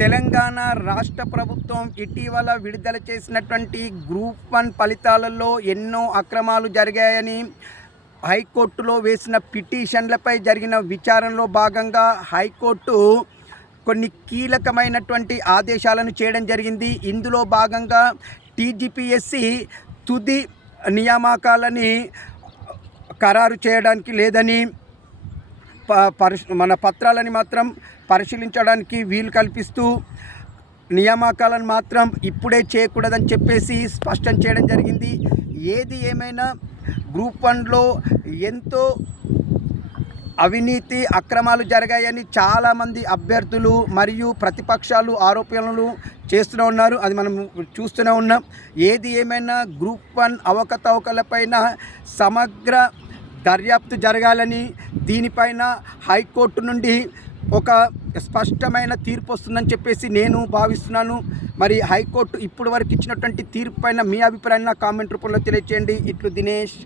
తెలంగాణ రాష్ట్ర ప్రభుత్వం ఇటీవల విడుదల చేసినటువంటి గ్రూప్ 1 ఫలితాలలో ఎన్నో అక్రమాలు జరిగాయని హైకోర్టులో వేసిన పిటిషన్లపై జరిగిన విచారణలో భాగంగా హైకోర్టు కొన్ని కీలకమైనటువంటి ఆదేశాలను చేయడం జరిగింది. ఇందులో భాగంగా టీజీపీఎస్సీ తుది నియామకాలని ఖరారు చేయడానికి లేదని, మన పత్రాలని మాత్రం పరిశీలించడానికి వీలు కల్పిస్తూ నియామకాలను మాత్రం ఇప్పుడే చేయకూడదని చెప్పేసి స్పష్టం చేయడం జరిగింది. ఏది ఏమైనా గ్రూప్ 1లో ఎంతో అవినీతి అక్రమాలు జరిగాయని చాలామంది అభ్యర్థులు మరియు ప్రతిపక్షాలు ఆరోపణలు చేస్తూనే ఉన్నారు. అది మనం చూస్తూనే ఉన్నాం. ఏది ఏమైనా గ్రూప్ 1 అవకతవకలపైన సమగ్ర దర్యాప్తు జరగాలని, దీనిపైన హైకోర్టు నుండి ఒక స్పష్టమైన తీర్పు వస్తుందని చెప్పేసి నేను భావిస్తున్నాను. మరి హైకోర్టు ఇప్పుడు వరకు ఇచ్చినటువంటి తీర్పు పైన మీ అభిప్రాయాన్ని కామెంట్ రూపంలో తెలియజేయండి. ఇట్లు దినేష్.